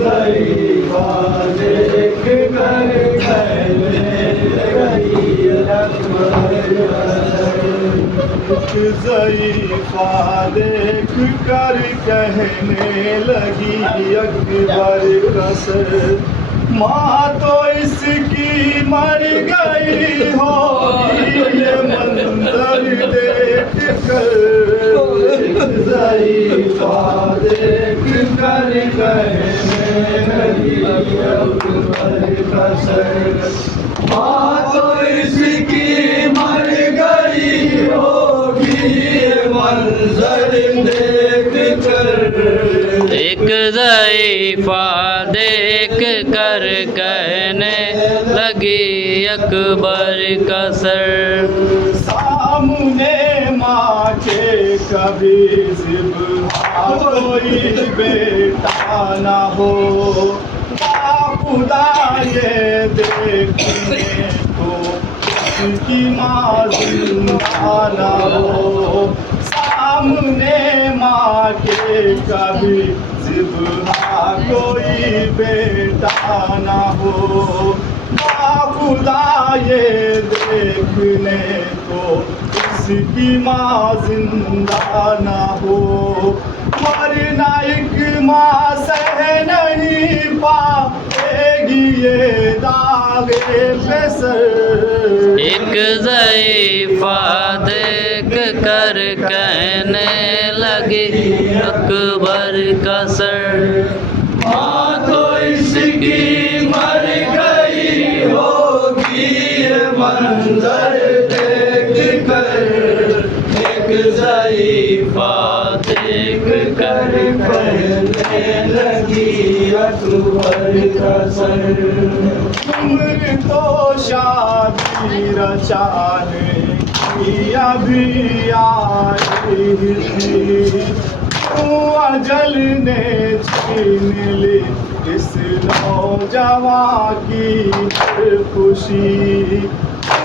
ज़रीफ़ा देख कर कहने लगी अकबर एक ज़रीफ़ा देख कर कहने लगी अकबर कसर माँ तो इसकी मर गई होगी ये मंजर देख कर ज़रीफ़ा देख कर कहने लगी अकबर कसर माँ तो इसकी मर गई होगी ये मंजर देख कर एक ज़रीफ़ा देख कर कहने लगी अकबर कसर सामने माँ के कभी ज़िब्हा कोई बेटा न हो खुदा ये देखने को उसकी माँ जिंदा न हो सामने माँ के कभी ज़िब्हा कोई बेटा न हो खुदा ये देखने को उसकी माँ जिंदा न हो मरना एक माँ सह नहीं पाएगी ये दागे पे सर एक ज़रीफ़ा देख कर कहने लगी अकबर कसर माँ तो इसकी मर गई होगी ये मंजर देख कर एक ज़रीफ़ा देख कर कहने लगी अकबर कसर उम्र तो शादी रचाने की अभी आई थी अजल ने छीन ली इस नौजवान की खुशी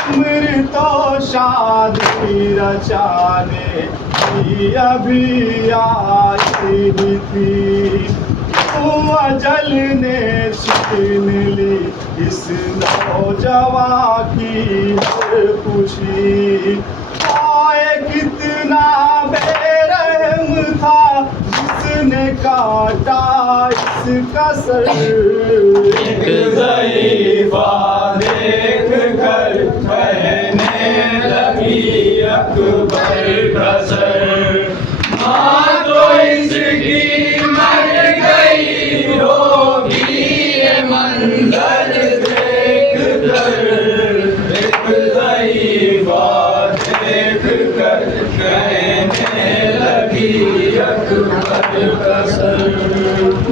उम्र तो शादी रचाने की अभी आई थी अजल ने छीन ली इस नौजवान की खुशी आए कितना बेरहम था जिसने काटा इसका सर एक ज़रीफ़ा देख कर कहने लगी अकबर कसर माँ तो इसकी मर गई होगी ये मंजर देख कर एक ज़रीफ़ा देख कर कहने लगी अकबर कसर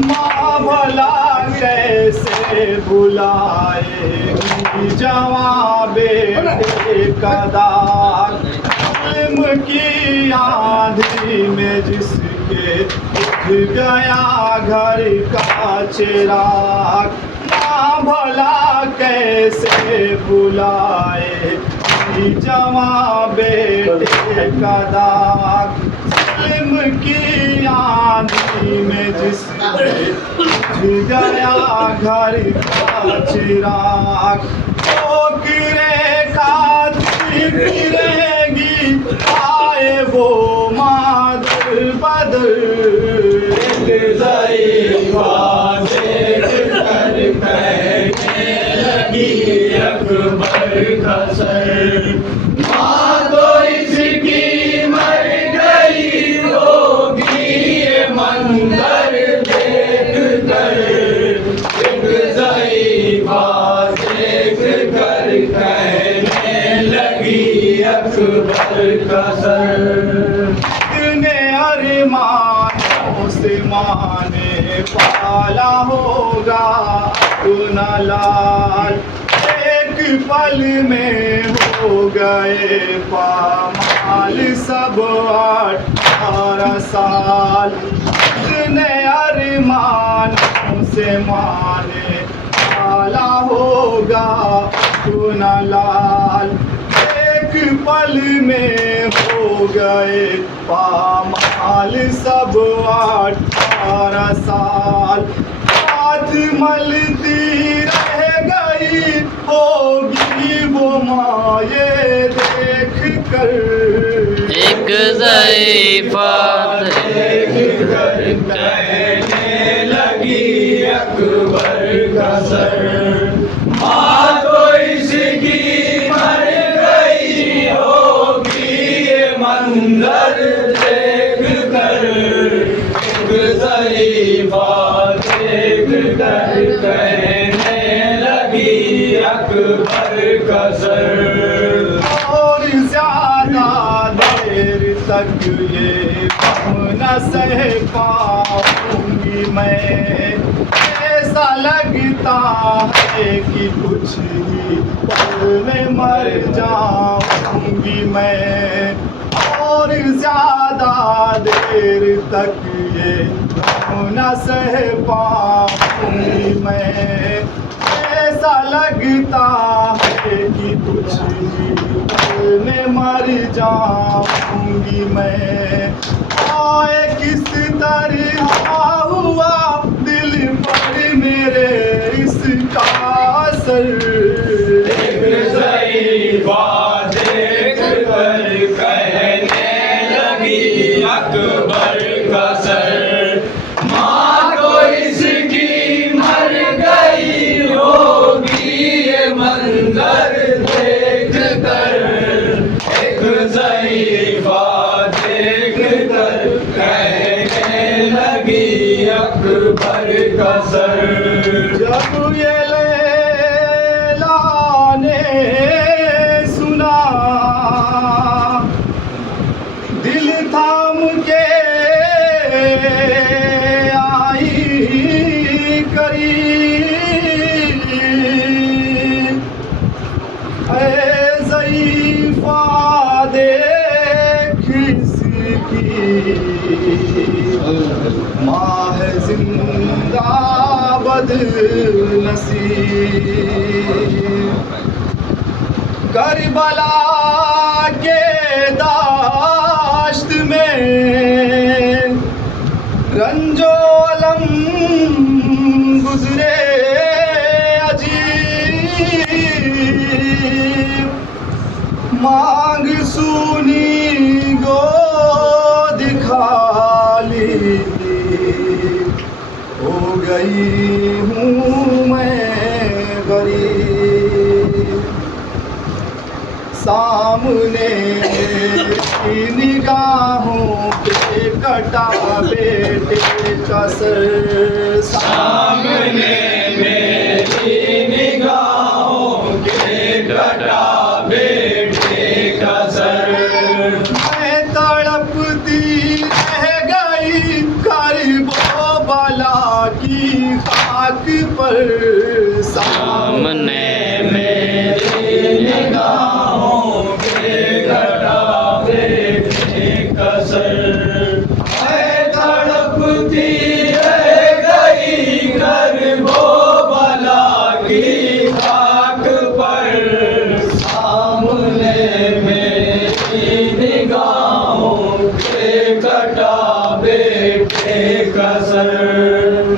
माँ भला कैसे बुलाएगी जवां बेटे का दाग इल्म की आंधी में जिसके उठ गया घर का चिराग माँ भला कैसे बुलाए जवां बेटे का दाग इल्म की आंधी में जिसके उठ गया घर का चिराग ठोकरे खाती फिरेगी आए वो मादर बदर एक ज़रीफ़ा देख कर कहने लगी अकबर कसर माँ तो इसकी मर गई होगी ये मंजर देख कर एक ज़रीफ़ा देख कर कहने लगी अकबर कसर इतने अरमानों से माँ ने पाला होगा अपना लाल एक पल में हो गए पामाल सब 18 साल इतने अरमानों से माँ ने पाला होगा अपना लाल एक पल में हो गए पामाल सब 18 साल लाल हाथ मलती रह गई होगी वो माँ ये देख कर एक ज़ईफ़ा देख कर कहने लगी अकबर का सर माँ तो इसकी मर गई होगी ये मंजर देख कर एक ज़ईफ़ा देख कर कहने लगी अकबर का सर और ज्यादा देर तक ये गम न सह पाऊंगी मैं ऐसा लगता है कि कुछ ही पल में मर जाऊंगी मैं और ज्यादा देर तक ये गम न सह पाऊंगी मैं ऐसा लगता है कि कुछ ही पल में मर जाऊंगी मैं आए किस तरह हुआ दिल पर मेरे इसका असर एक ज़ईफ़ा देख कर कहने लगी अकबर का सर माँ तो इसकी मर गई होगी ये मंजर देख कर एक ज़ईफ़ा देख कर कहने लगी अकबर का सर जब ये लैला ने सुना दिल थाम के आई करीब ऐ ज़ईफ़ा देख इसकी माँ है जिंदा बदनसीब करबला के दाश्त में रंजो अलम गुजरे अजीब मांग सुनी गोद खाली हो गई हूँ मैं गरीब सामने की निगाहों पे कटा बेटे का सर सामने मेरी निगाहों पे कटा बेटे का सर मैं तड़पती रह गई करबो बला की खाक पर सामने मेरी निगाहों पे कटा बेटे का सर मैं तड़पती रह गई करबो बला की खाक पर सामने मेरी निगाहों पे कटा बेटे का सर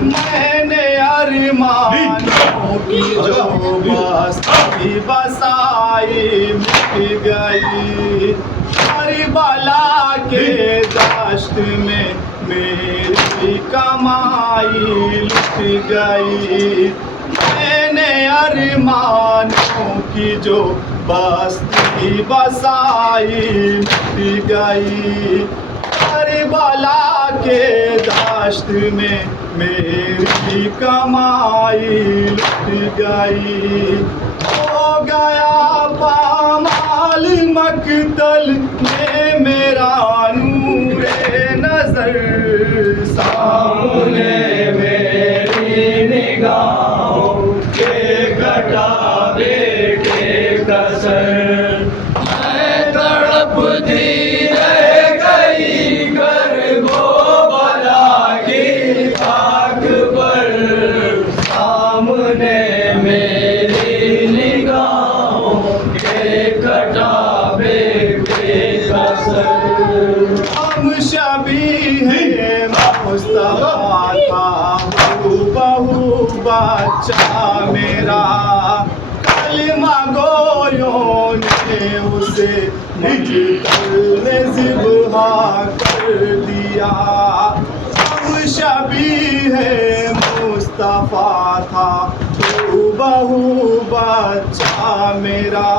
मैंने अरमानों की जो बस्ती बसाई मिट गई करबला के दश्त में मेरी कमाई लुट गई मैंने अरमानों की जो बस्ती बसाई मिट गई करबला के दश्त में मेरी कमाई लुट गई हो गया पामाल मकतल में मेरा नूरे नजर सामने मेरी निगाहों के कटा बेटे का सर मैं तड़पती रह गई करबो बला की खाक पर सामने मेरी निगाहों के कटा बेटे का सर हम शबीह मुस्तफा था बहु बच्चा मेरा कलमा गोयों ने उसे मुझ ने ज़िब्हा कर दिया। हम शबीह मुस्तफ़ा था तू बहु बच्चा मेरा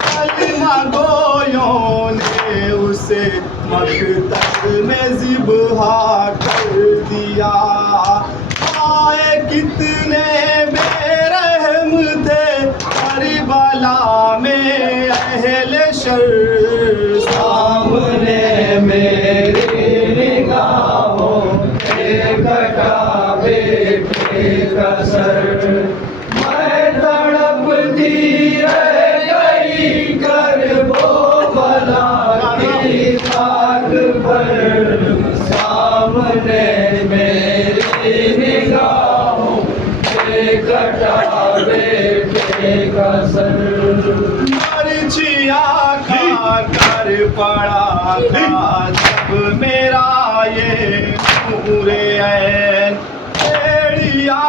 कलमा गोयों ने उसे मक़तल में ज़िब्हा कर दिया। आए कितने बेरहम थे करबला में अहले शर सामने मेरी निगाहों के कटावे के कसर मैं तड़पती रह गई कर वो भला की खाक पर। सामने मेरी निगाहों के कटावे के कसर मर्चिया खा कर पड़ा था जब मेरा ये नूरे ऐन एड़िया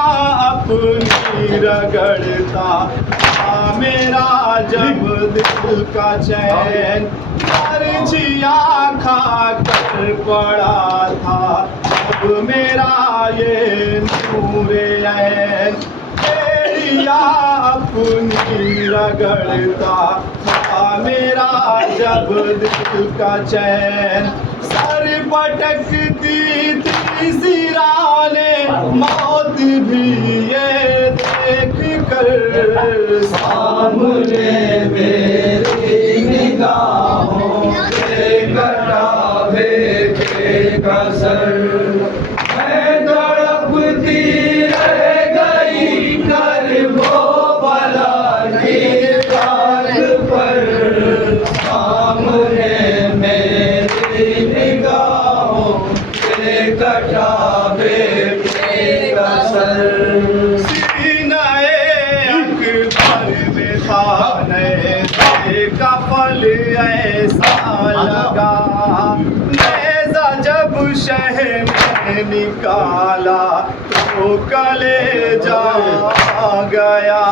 अपनी रगड़ता था मेरा जब दिल का चैन। मर्चिया खा कर पड़ा था जब मेरा ये नूरे ऐन एड़िया अपनी रगड़ता था मेरा जब दिल का चैन। सर पटकती थी सिराने मौत भी ये देख कर। सामने मेरी निगाहों के कटावे के कसर मैं तड़पती रह गई कर वो भला की खाक पर। सामने मेरी निगाहों के कटावे के कसर सीनाए अकबर में था नए का फल ऐसा लगा। नेज़ा जब शहर में निकाला तो कलेजा गया।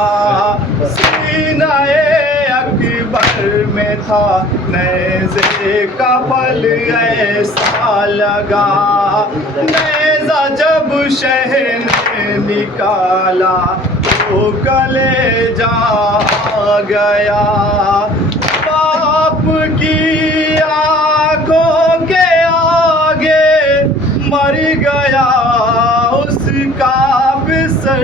सीनाए अकबर में था नेज़े का फल ऐसा लगा। नेज़ा जब शहर में निकाला तो कलेजा गया। बाप की आँखों के आगे मर गया उसका बिसर।